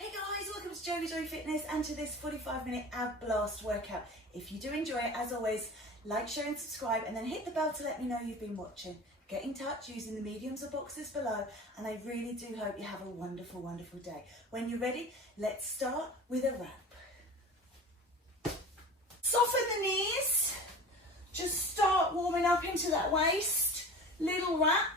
Hey guys, welcome to JoeGa Fitness and to this 45-minute ab blast workout. If you do enjoy it, as always, like, share and subscribe, and then hit the bell to let me know you've been watching. Get in touch using the mediums or boxes below, and I really do hope you have a wonderful, wonderful day. When you're ready, let's start with a wrap. Soften the knees. Just start warming up into that waist. Little wrap.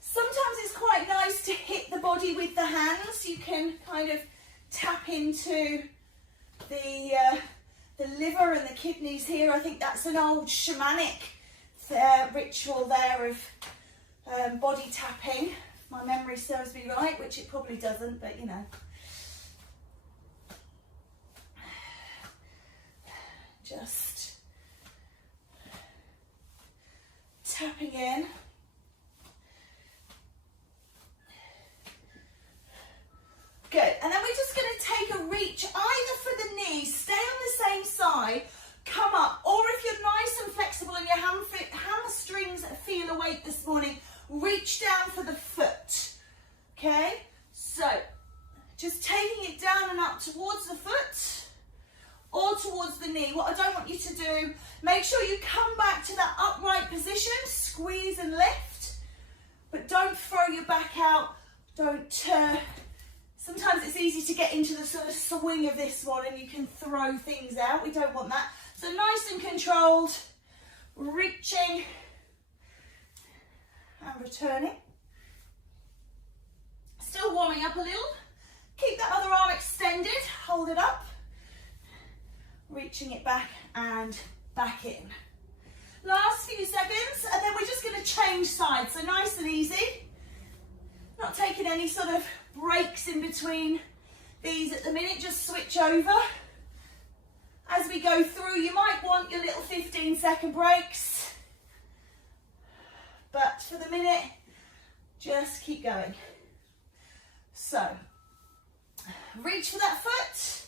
Sometimes it's quite nice to hit the body with the hands. You can kind of tap into the liver and the kidneys here. I think that's an old shamanic ritual there of body tapping. If my memory serves me right, which it probably doesn't, but you know. Just tapping in. Good, and then we're just going to take a reach either for the knees, stay on the same side, come up, or if you're nice and flexible and your hamstrings feel awake this morning, reach down for the foot, okay? So, just taking it down and up towards the foot, or towards the knee. What I don't want you to do, make sure you come back to that upright position, squeeze and lift, but don't throw your back out, don't sometimes it's easy to get into the sort of swing of this one and you can throw things out. We don't want that. So nice and controlled, reaching and returning. Still warming up a little. Keep that other arm extended, hold it up. Reaching it back and back in. Last few seconds, and then we're just going to change sides. So nice and easy. Not taking any sort of breaks in between these at the minute, just switch over. As we go through, you might want your little 15-second breaks, but for the minute, just keep going. So, reach for that foot.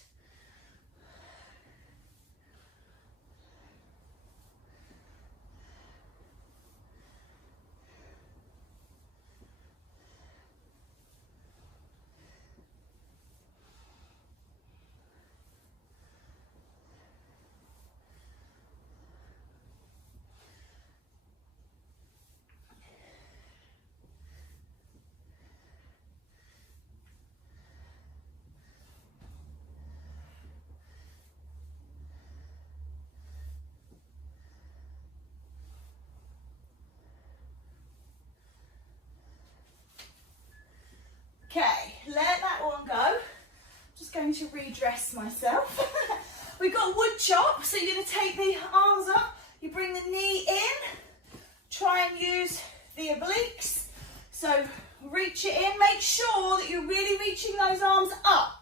Okay, let that one go. Just going to redress myself. We've got wood chop, so you're going to take the arms up, you bring the knee in, try and use the obliques. So reach it in, make sure that you're really reaching those arms up.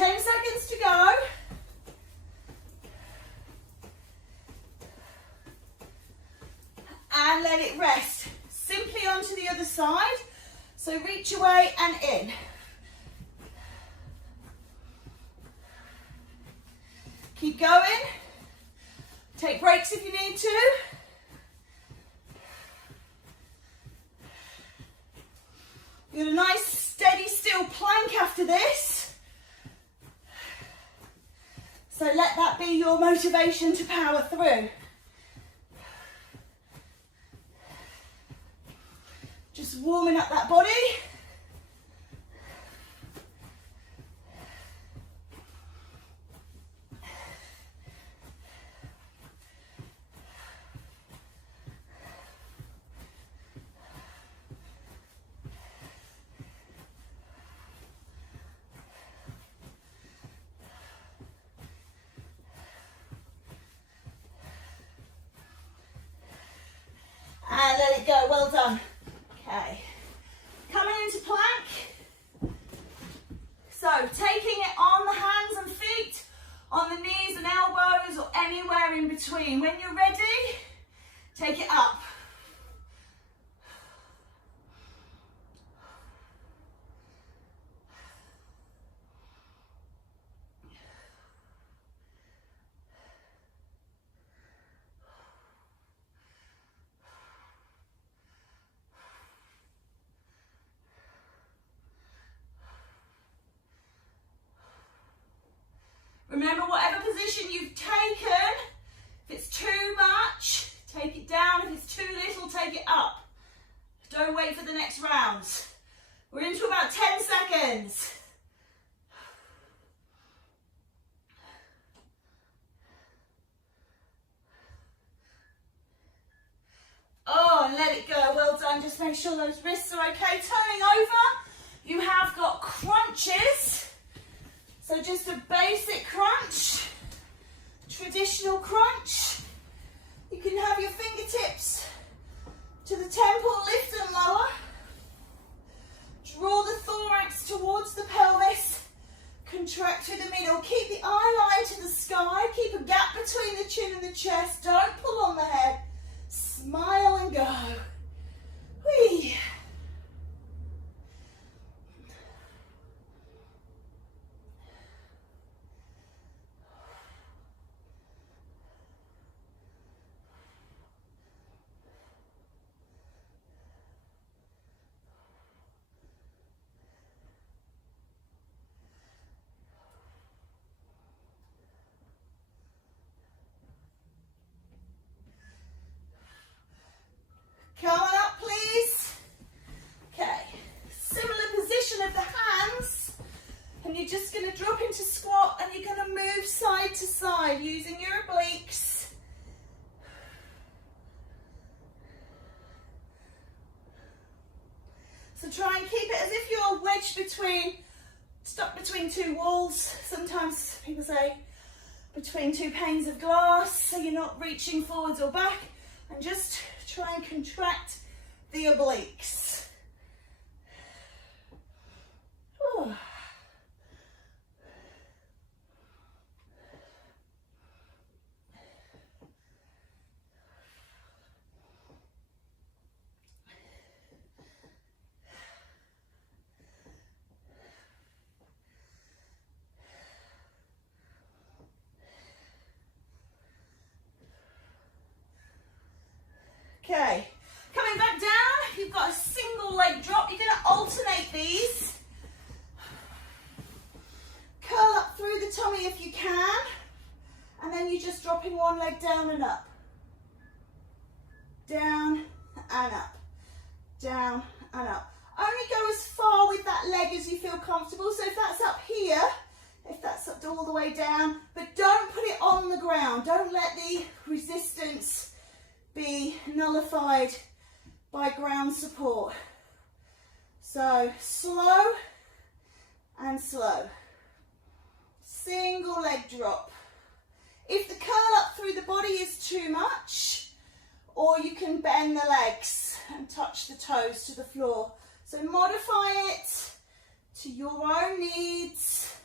Seconds to go. And let it rest. Simply onto the other side. So reach away and in. Keep going. Take breaks if you need to. You've got a nice steady still plank after this. So let that be your motivation to power through. Just warming up that body. between. When you're ready, take it up. Remember, whatever position you've taken, if it's too much, take it down. If it's too little, take it up. Don't wait for the next round. We're into about 10 seconds. Oh, and let it go. Well done. Just make sure those wrists are okay. Turning over, you have got crunches. So just a basic crunch, traditional crunch. You can have your fingertips to the temple, lift and lower. Draw the thorax towards the pelvis. Contract through the middle. Keep the eye line to the sky. Keep a gap between the chin and the chest. Don't pull on the head. Smile and go. Whee! Come on up, please. Okay, similar position of the hands, and you're just going to drop into squat, and you're going to move side to side using your obliques. So try and keep it as if you're wedged stuck between two walls. Sometimes people say between two panes of glass, so you're not reaching forwards or back, and just try and contract the obliques. Ooh. Okay, coming back down, you've got a single leg drop. You're going to alternate these. Curl up through the tummy if you can, and then you're just dropping one leg down and up. Down and up. Down and up. Only go as far with that leg as you feel comfortable. So if that's up here, if that's up all the way down, but don't put it on the ground. Don't let the resistance be nullified by ground support. So slow and slow. Single leg drop. If the curl up through the body is too much, or you can bend the legs and touch the toes to the floor. So modify it to your own needs.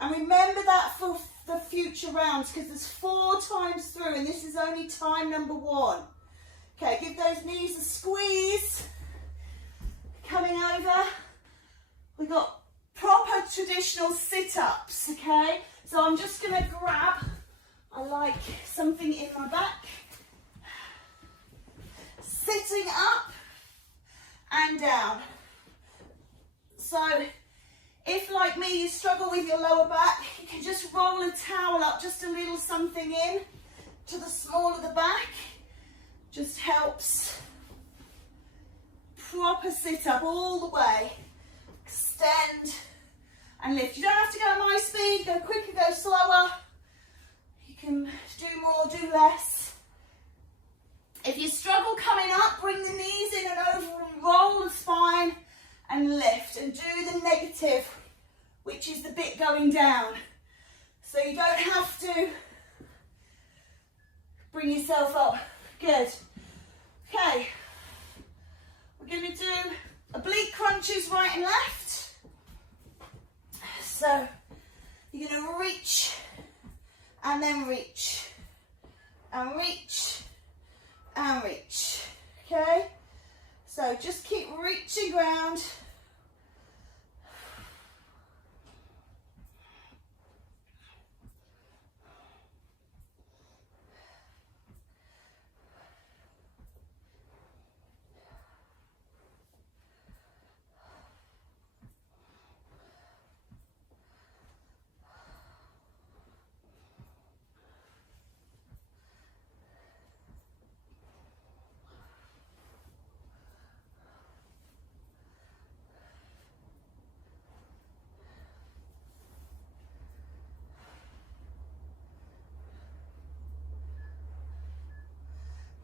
And remember that for the future rounds, because there's 4 times through, and this is only time number 1. Okay, give those knees a squeeze. Coming over, we've got proper traditional sit-ups, okay? So I'm just going to grab, I like something in my back. Sitting up and down. So if, like me, you struggle with your lower back, you can just roll a towel up, just a little something in to the small of the back. Just helps. Proper sit up all the way. Extend and lift. You don't have to go at my speed, go quicker, go slower. You can do more, do less. If you struggle coming up, bring the knees in and over and roll the spine and lift, and do the negative, which is the bit going down. So you don't have to bring yourself up. Good. Okay. We're going to do oblique crunches right and left. So you're going to reach and then reach, and reach, and reach, okay? So just keep reaching ground.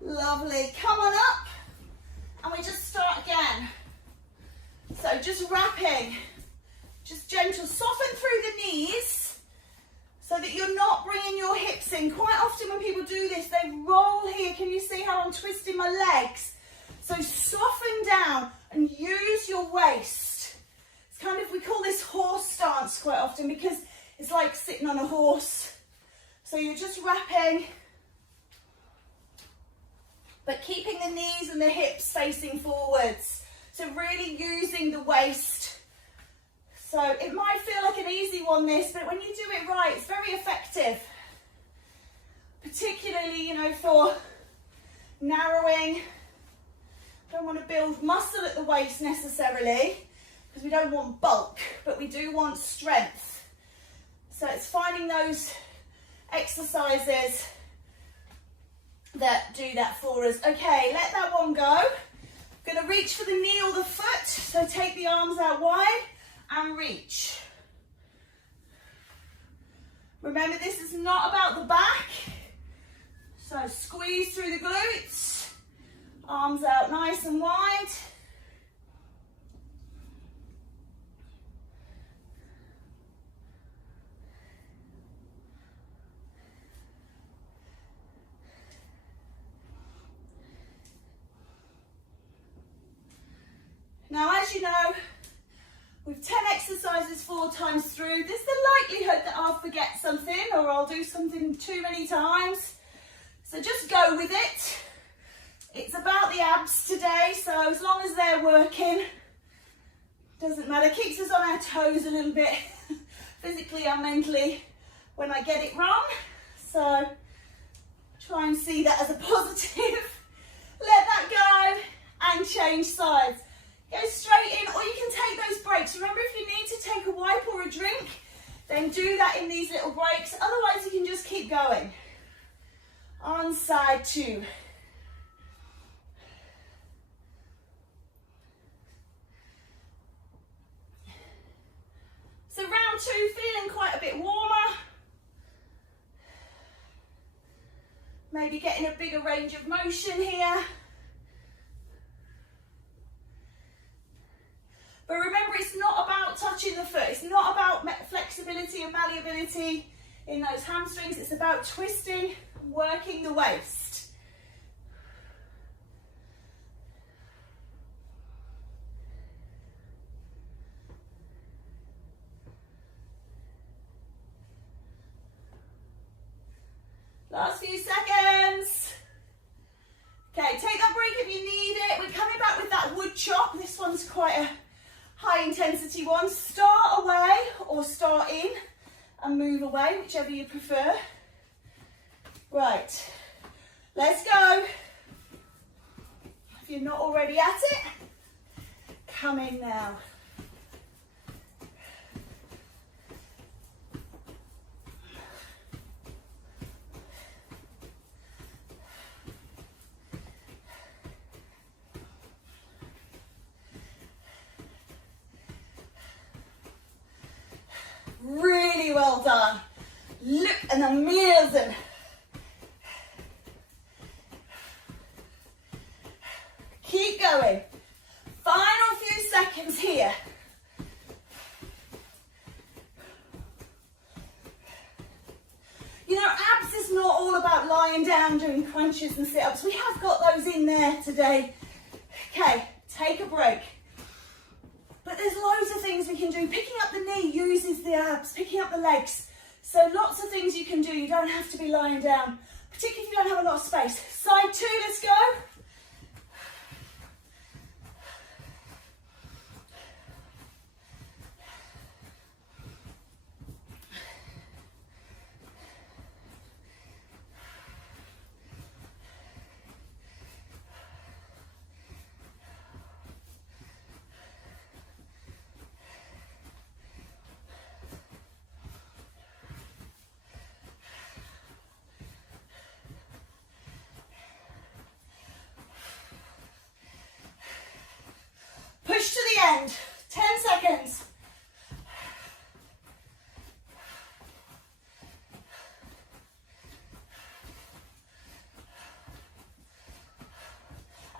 Lovely, come on up, and we just start again. So just wrapping, just gentle, soften through the knees so that you're not bringing your hips in. Quite often when people do this, they roll here. Can you see how I'm twisting my legs? So soften down and use your waist. It's kind of, we call this horse stance quite often because it's like sitting on a horse. So you're just wrapping, but keeping the knees and the hips facing forwards. So really using the waist. So it might feel like an easy one, this, but when you do it right, it's very effective. Particularly, you know, for narrowing. Don't want to build muscle at the waist necessarily, because we don't want bulk, but we do want strength. So it's finding those exercises that do that for us. Okay, let that one go. I'm going to reach for the knee or the foot, so take the arms out wide and reach. Remember, this is not about the back, so squeeze through the glutes, arms out nice and wide. Now, as you know, with 10 exercises 4 times through, there's the likelihood that I'll forget something or I'll do something too many times. So just go with it. It's about the abs today, so as long as they're working, doesn't matter. Keeps us on our toes a little bit, physically and mentally, when I get it wrong. So try and see that as a positive. Let that go and change sides. Go straight in, or you can take those breaks. Remember, if you need to take a wipe or a drink, then do that in these little breaks. Otherwise, you can just keep going. On side 2. So round 2, feeling quite a bit warmer. Maybe getting a bigger range of motion here. But remember, it's not about touching the foot. It's not about flexibility and malleability in those hamstrings. It's about twisting, working the waist. Last few seconds. Okay, take that break if you need it. We're coming back with that wood chop. This one's quite a high intensity one. Start away or start in and move away, whichever you prefer. Right, let's go. If you're not already at it, come in now. Really well done. Look, and amazing. Keep going. Final few seconds here. You know, abs is not all about lying down doing crunches and sit-ups. We have got those in there today. Okay, take a break. But there's loads of things we can do. Picking up the knee uses the abs, picking up the legs. So lots of things you can do. You don't have to be lying down, particularly if you don't have a lot of space. Side 2, let's go. Push to the end, 10 seconds.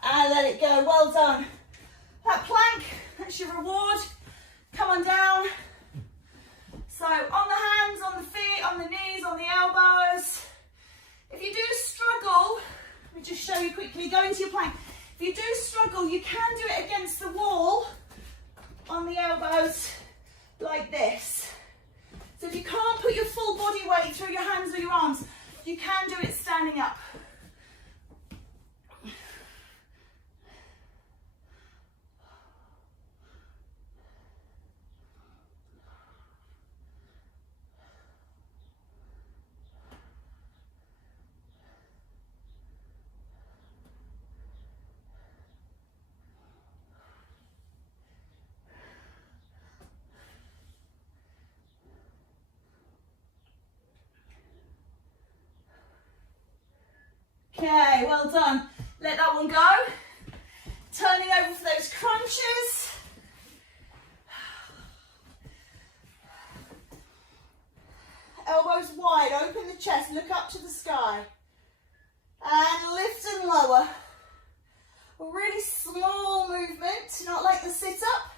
And let it go, well done. That plank, that's your reward. Come on down. So on the hands, on the feet, on the knees, on the elbows. If you do struggle, let me just show you quickly, go into your plank. If you do struggle, you can do it against the wall on the elbows like this. So if you can't put your full body weight through your hands or your arms, you can do it standing up. Okay, well done. Let that one go. Turning over for those crunches. Elbows wide, open the chest, look up to the sky. And lift and lower. A really small movement, not like the sit-up.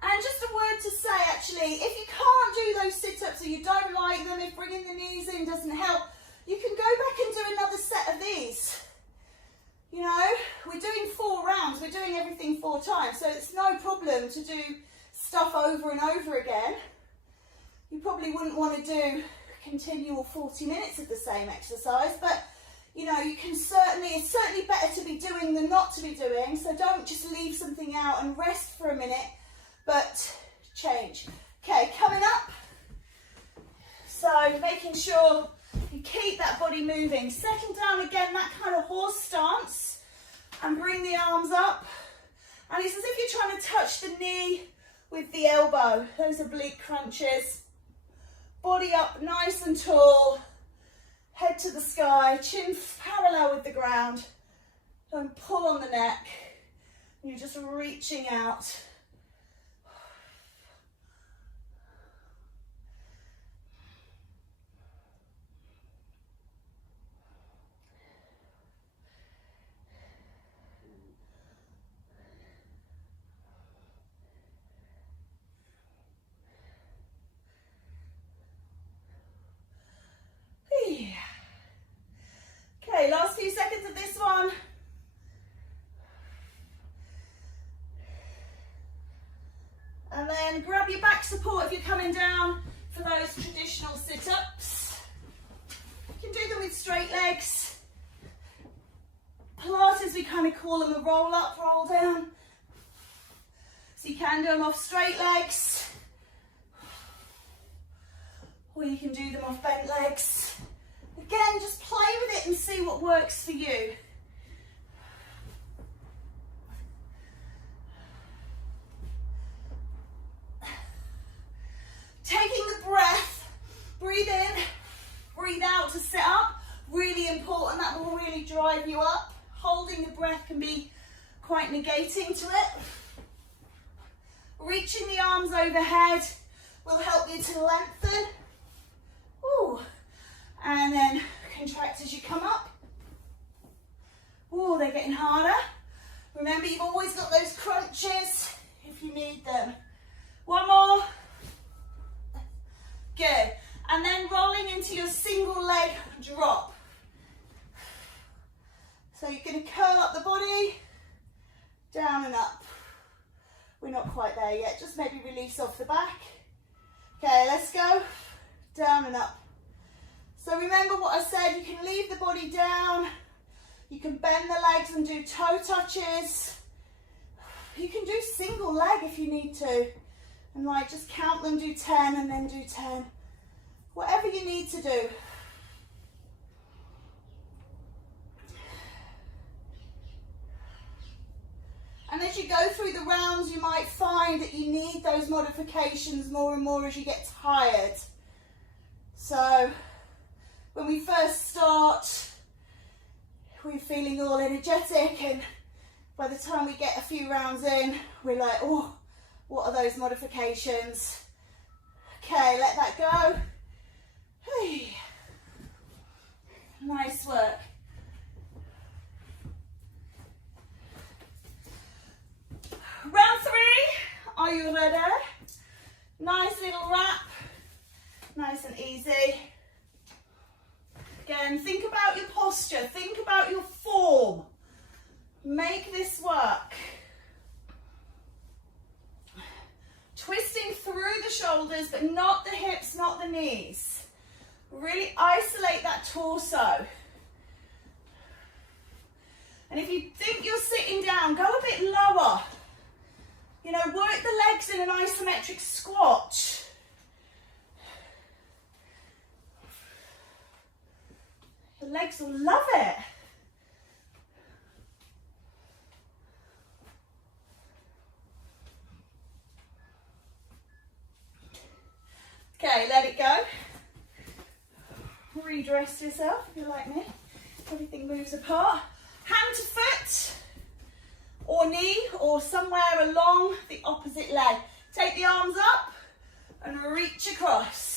And just a word to say, actually, if you can't do those sit-ups or you don't like them, if bringing the knees in doesn't help, you can go back and do another set of these. You know, we're doing 4 rounds, we're doing everything 4 times, so it's no problem to do stuff over and over again. You probably wouldn't want to do continual 40 minutes of the same exercise, but you know, you can certainly, it's certainly better to be doing than not to be doing, so don't just leave something out and rest for a minute, but change. Okay, coming up, so making sure you keep that body moving. Settle down again, that kind of horse stance, and bring the arms up. And it's as if you're trying to touch the knee with the elbow, those oblique crunches. Body up nice and tall, head to the sky, chin parallel with the ground. Don't pull on the neck, you're just reaching out. Okay, last few seconds of this one. And then grab your back support if you're coming down for those traditional sit-ups. You can do them with straight legs. Pilates, we kind of call them a roll up, roll down. So you can do them off straight legs, or you can do them off bent legs. Again, just play with it and see what works for you. Taking the breath, breathe in, breathe out to sit up. Really important, that will really drive you up. Holding the breath can be quite negating to it. Reaching the arms overhead will help you to lengthen. Ooh. And then contract as you come up. Oh, they're getting harder. Remember, you've always got those crunches if you need them. One more. Good. And then rolling into your single leg drop. So you're going to curl up the body, down and up. We're not quite there yet, just maybe release off the back. Okay, let's go, down and up. So remember what I said, you can leave the body down, you can bend the legs and do toe touches. You can do single leg if you need to, and like just count them, do 10 and then do 10. Whatever you need to do. And as you go through the rounds, you might find that you need those modifications more and more as you get tired. So when we first start, we're feeling all energetic, and by the time we get a few rounds in, we're like, oh, what are those modifications? Okay, let that go. Hey. Nice work. Round 3, are you ready? Nice little wrap, nice and easy. Again, think about your posture, think about your form. Make this work. Twisting through the shoulders, but not the hips, not the knees. Really isolate that torso. And if you think you're sitting down, go a bit lower. You know, work the legs in an isometric squat. The legs will love it. Okay, let it go. Redress yourself if you're like me. Everything moves apart. Hand to foot, or knee, or somewhere along the opposite leg. Take the arms up and reach across.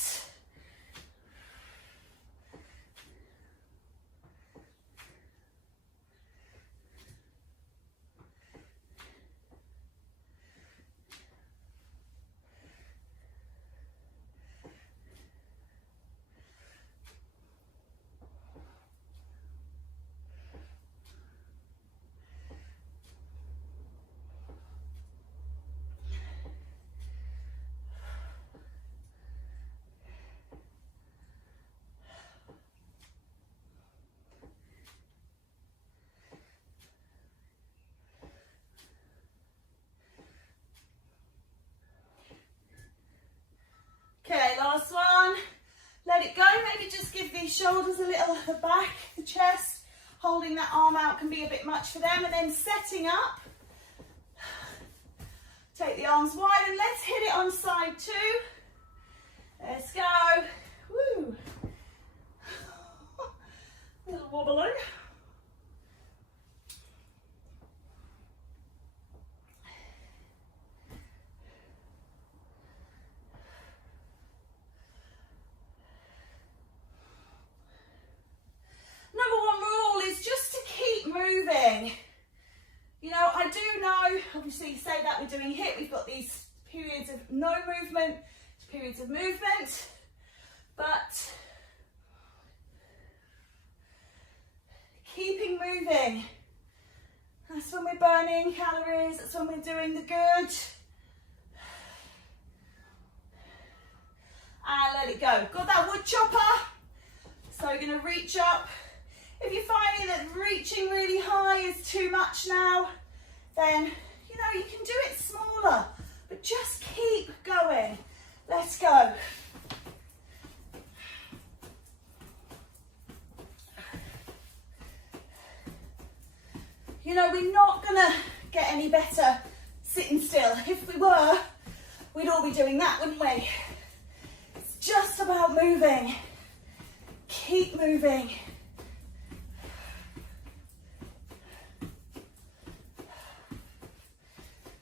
Okay, last one. Let it go. Maybe just give these shoulders a little at the back, the chest. Holding that arm out can be a bit much for them. And then setting up. Take the arms wide and let's hit it on side 2. Let's go. Woo. A little wobbly. Moving. You know, I do know, obviously say that we're doing HIIT, we've got these periods of no movement, periods of movement, but keeping moving. That's when we're burning calories, that's when we're doing the good. And let it go. Got that wood chopper? So we're going to reach up. If you're finding that reaching really high is too much now, then, you know, you can do it smaller, but just keep going. Let's go. You know, we're not gonna get any better sitting still. If we were, we'd all be doing that, wouldn't we? It's just about moving. Keep moving.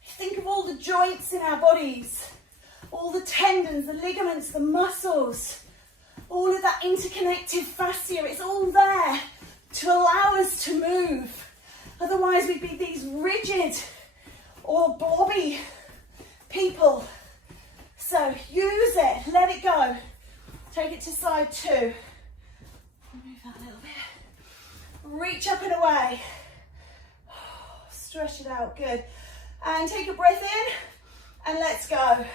Think of all the joints in our bodies, all the tendons, the ligaments, the muscles, all of that interconnected fascia. It's all there to allow us to move. Otherwise we'd be these rigid or blobby people. So use it, let it go. Take it to side 2. Move that a little bit. Reach up and away. Stretch it out, good. And take a breath in and let's go.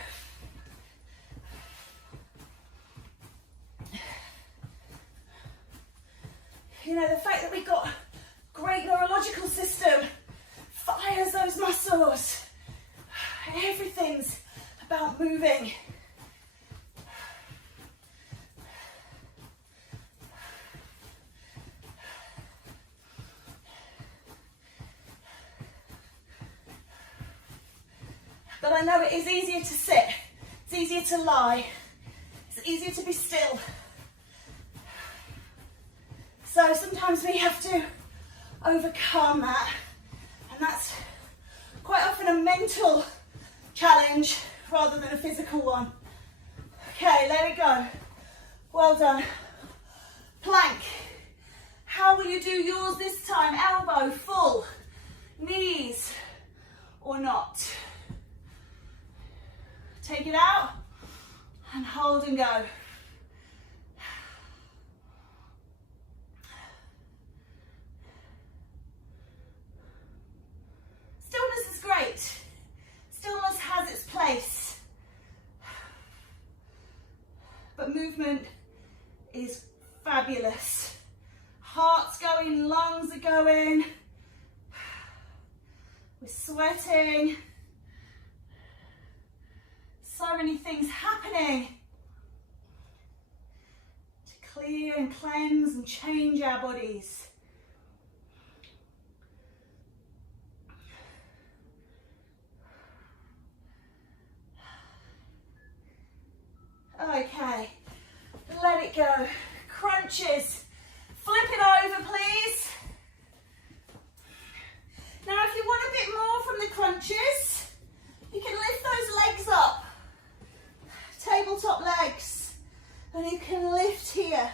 You know, the fact that we've got great neurological system fires those muscles. Everything's about moving. But I know it is easier to sit, it's easier to lie, it's easier to be still. So sometimes we have to overcome that, and that's quite often a mental challenge rather than a physical one. Okay, let it go. Well done. Plank. How will you do yours this time? Elbow full, knees or not. Take it out and hold and go. Stillness is great. Stillness has its place. But movement is fabulous. Heart's going, lungs are going. We're sweating. So many things happening to clear and cleanse and change our bodies. Okay, let it go. Crunches. Flip it over, please. Now, if you want a bit more from the crunches, you can lift those legs up. Tabletop legs, and you can lift here.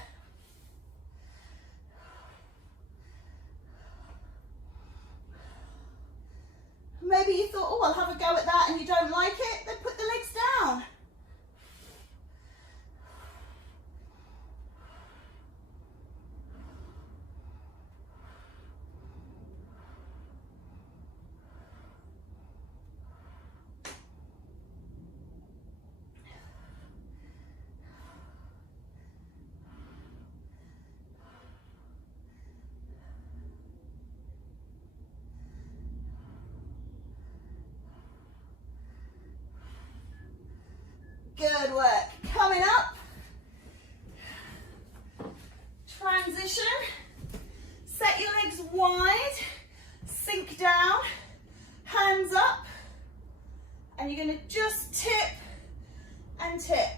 Maybe you thought, oh, I'll have a go at that, and you don't like it, then put the legs down. Good work. Coming up, transition. Set your legs wide, sink down, hands up, and you're going to just tip and tip.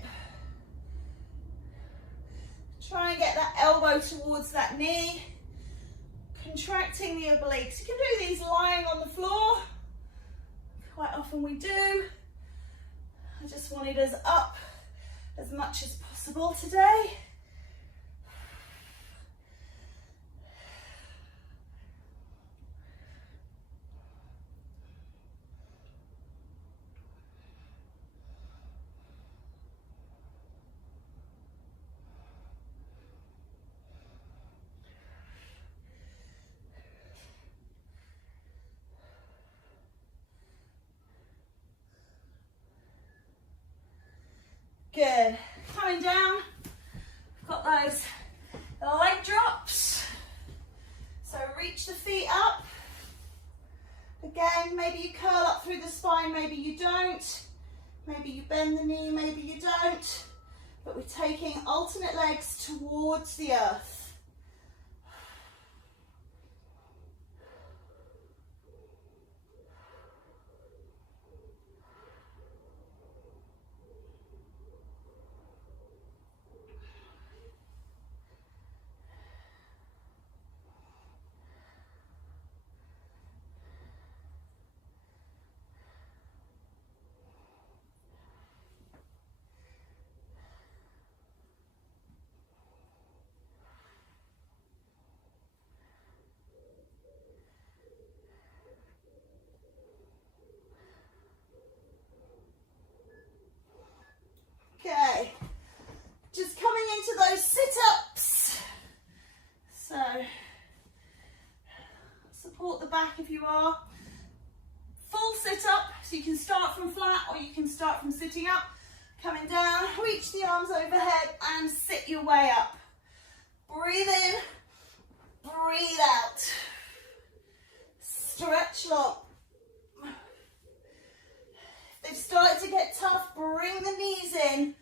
Try and get that elbow towards that knee, contracting the obliques. You can do these lying on the floor. Quite often we do. I just wanted us up as much as possible today. Good. Coming down, got those leg drops. So reach the feet up. Again, maybe you curl up through the spine, maybe you don't. Maybe you bend the knee, maybe you don't. But we're taking alternate legs towards the earth. Okay, just coming into those sit-ups. So, support the back if you are. So you can start from flat or you can start from sitting up, coming down, reach the arms overhead and sit your way up. Breathe in, breathe out. Stretch long. If they've started to get tough, bring the knees in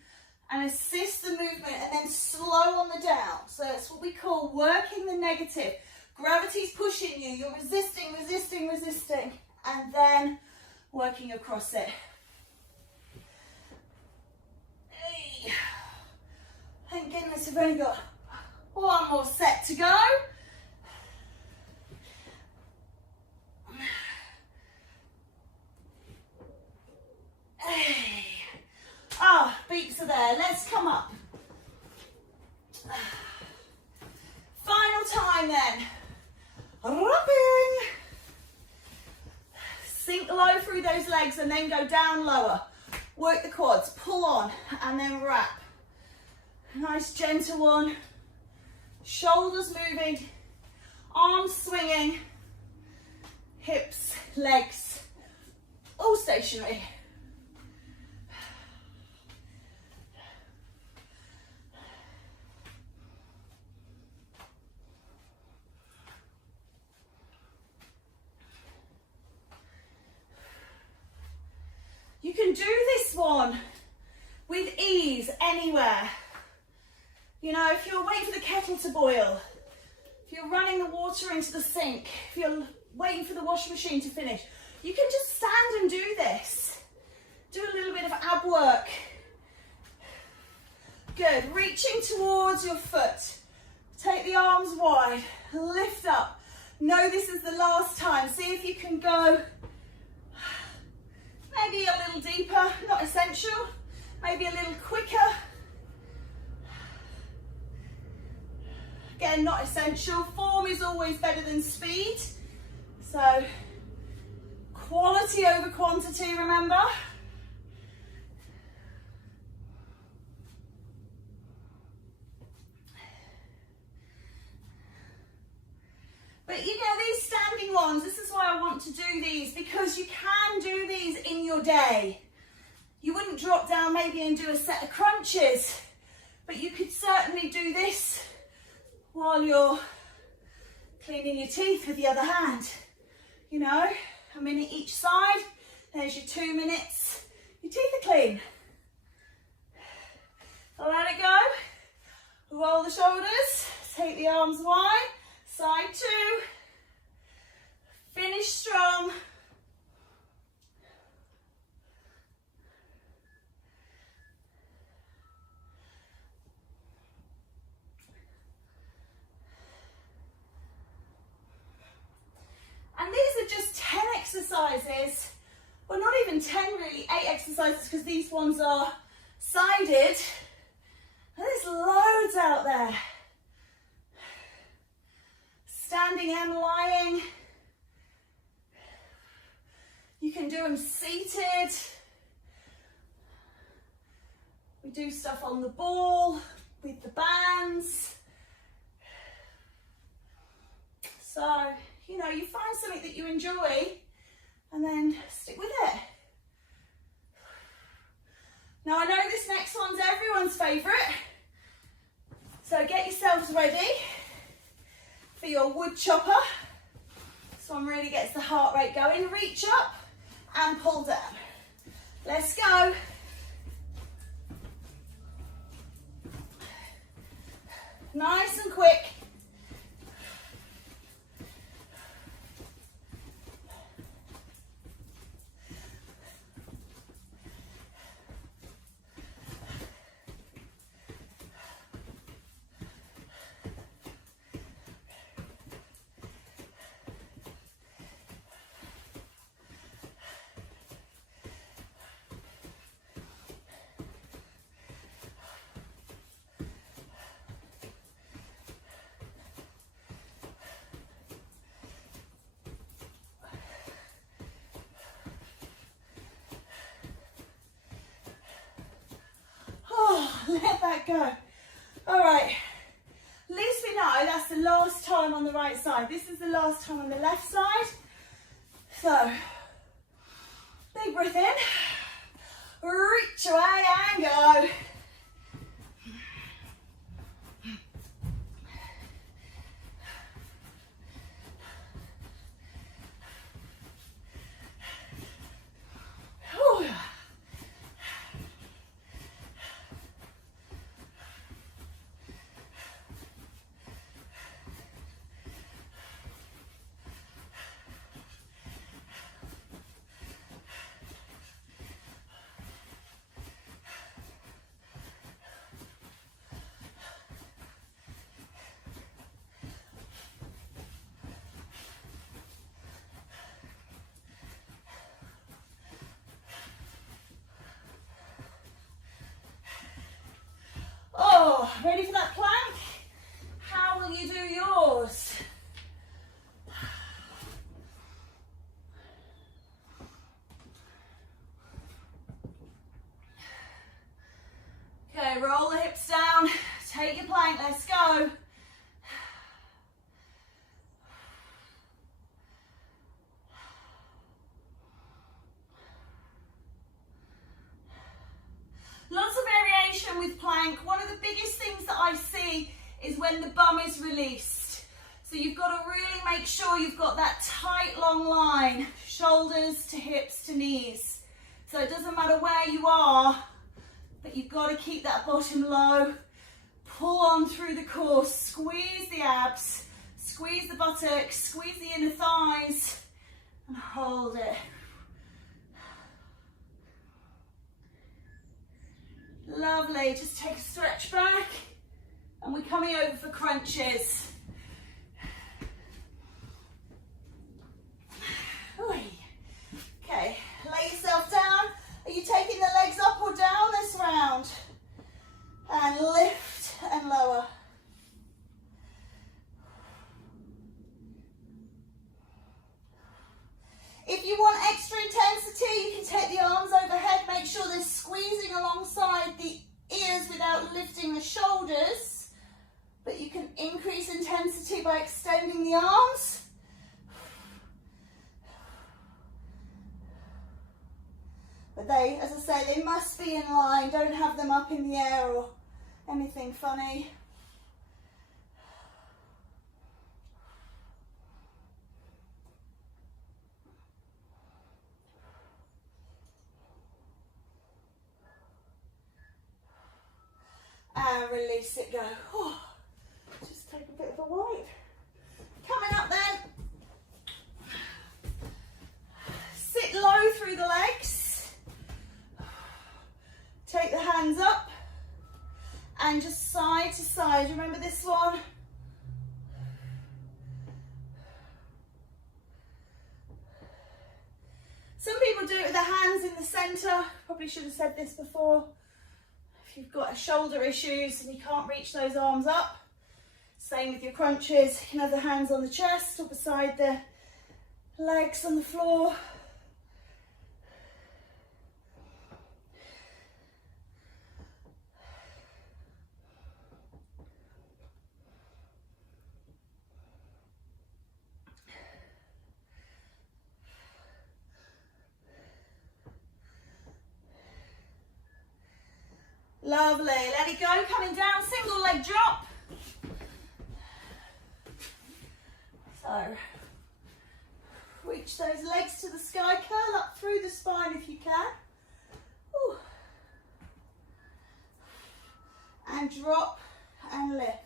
and assist the movement, and then slow on the down. So that's what we call working the negative. Gravity's pushing you, you're resisting, resisting, resisting, and then working across it. Hey. Thank goodness we've only got one more set to go. Hey. Ah, beeps are there. Let's come up. Final time then. Wrapping. Sink low through those legs and then go down lower. Work the quads, pull on and then wrap. Nice gentle one. Shoulders moving, arms swinging, hips, legs, all stationary. You can do this one with ease anywhere. You know, if you're waiting for the kettle to boil, if you're running the water into the sink, if you're waiting for the washing machine to finish, you can just stand and do this. Do a little bit of ab work. Good, reaching towards your foot. Take the arms wide, lift up. Know this is the last time. See if you can go maybe a little deeper, not essential, maybe a little quicker. Again, not essential. Form is always better than speed. So, quality over quantity, remember? But you know, these standing ones, this is why I want to do these, because you can do these in your day. You wouldn't drop down maybe and do a set of crunches, but you could certainly do this while you're cleaning your teeth with the other hand. You know, a minute each side, there's your 2 minutes, your teeth are clean. Let it go, roll the shoulders, take the arms wide, side 2, finish strong. And these are just 10 exercises, well not even 10 really, 8 exercises because these ones are sided. And there's loads out there. Standing and lying. You can do them seated. We do stuff on the ball with the bands. So, you know, you find something that you enjoy and then stick with it. Now I know this next one's everyone's favourite. So get yourselves ready for your wood chopper. This one really gets the heart rate going. Reach up and pull down. Let's go. Nice and quick. Let that go. All right, at least we know that's the last time on the right side. This is the last time on the left side. So, Big breath in. Reach away and go. Oh, ready for that plank? How will you do yours? Okay, roll the hips down, take your plank, let's go. Lots of variation with plank. One of the biggest things that I see is when the bum is released. So you've got to really make sure you've got that tight long line, shoulders to hips to knees. So it doesn't matter where you are, but you've got to keep that bottom low. Pull on through the core, squeeze the abs, squeeze the buttocks, squeeze the inner thighs, and hold it. Lovely, just take a stretch back and we're coming over for crunches. Okay, lay yourself down. Are you taking the legs up or down this round? And lift and lower. If you want extra intensity, you can take the arms overhead. Make sure they're squeezing alongside the ears without lifting the shoulders. But you can increase intensity by extending the arms. But they, as I say, they must be in line. Don't have them up in the air or anything funny. And release it, go. Oh, just take a bit of a wipe. Coming up then. Sit low through the legs. Take the hands up and just side to side. Remember this one? Some people do it with their hands in the centre. Probably should have said this before. If you've got shoulder issues and you can't reach those arms up, same with your crunches. You can have the hands on the chest or beside the legs on the floor. Lovely, let it go, coming down, single leg drop. So, reach those legs to the sky, curl up through the spine if you can. Ooh. And drop and lift.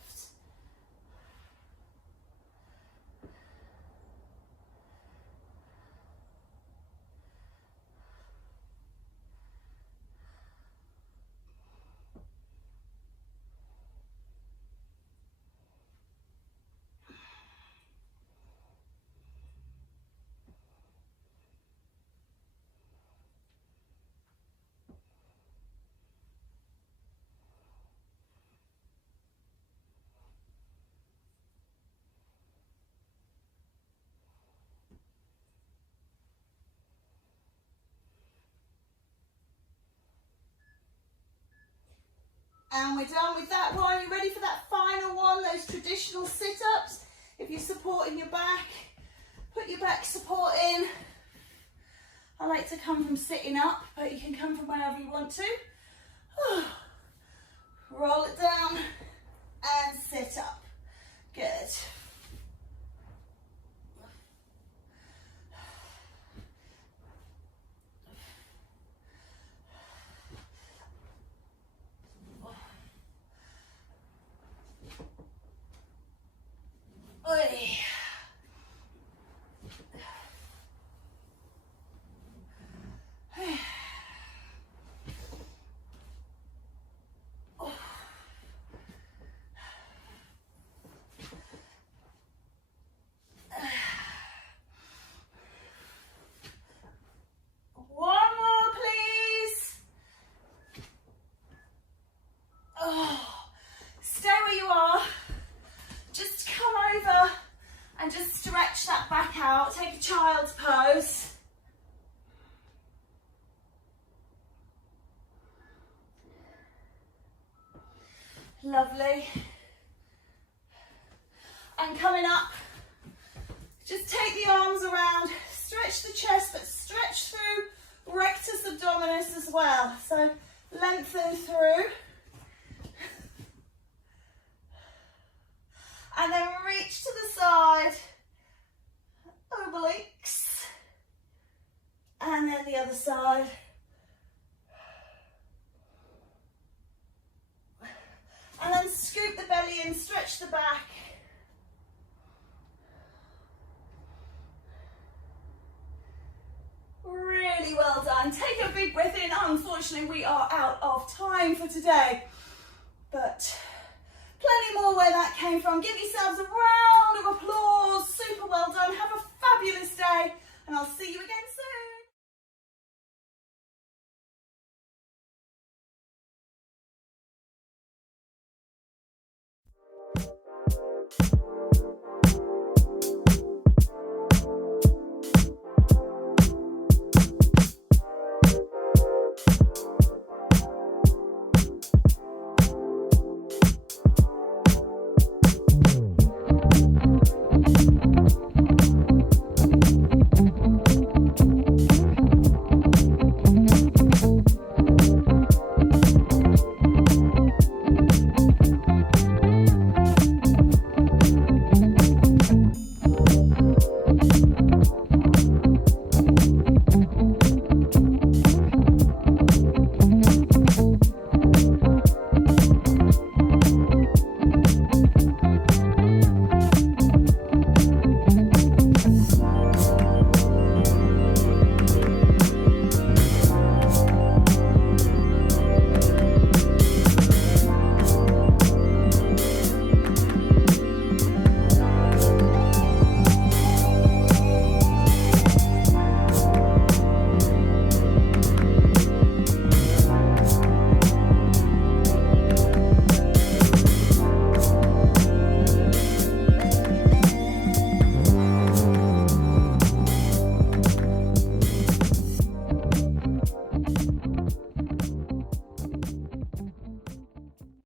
And we're done with that one. You ready for that final one, those traditional sit-ups? If you're supporting your back, put your back support in. I like to come from sitting up, but you can come from wherever you want to. Roll it down and sit up. Good. Oi. And just stretch that back out. Take a child's pose. Lovely. And coming up, just take the arms around, stretch the chest, but stretch through rectus abdominis as well. So lengthen through. And then reach to the side, obliques, and then the other side. And then scoop the belly in, stretch the back. Really well done. Take a big breath in. Unfortunately, we are out of time for today, but plenty more where that came from. Give yourselves a round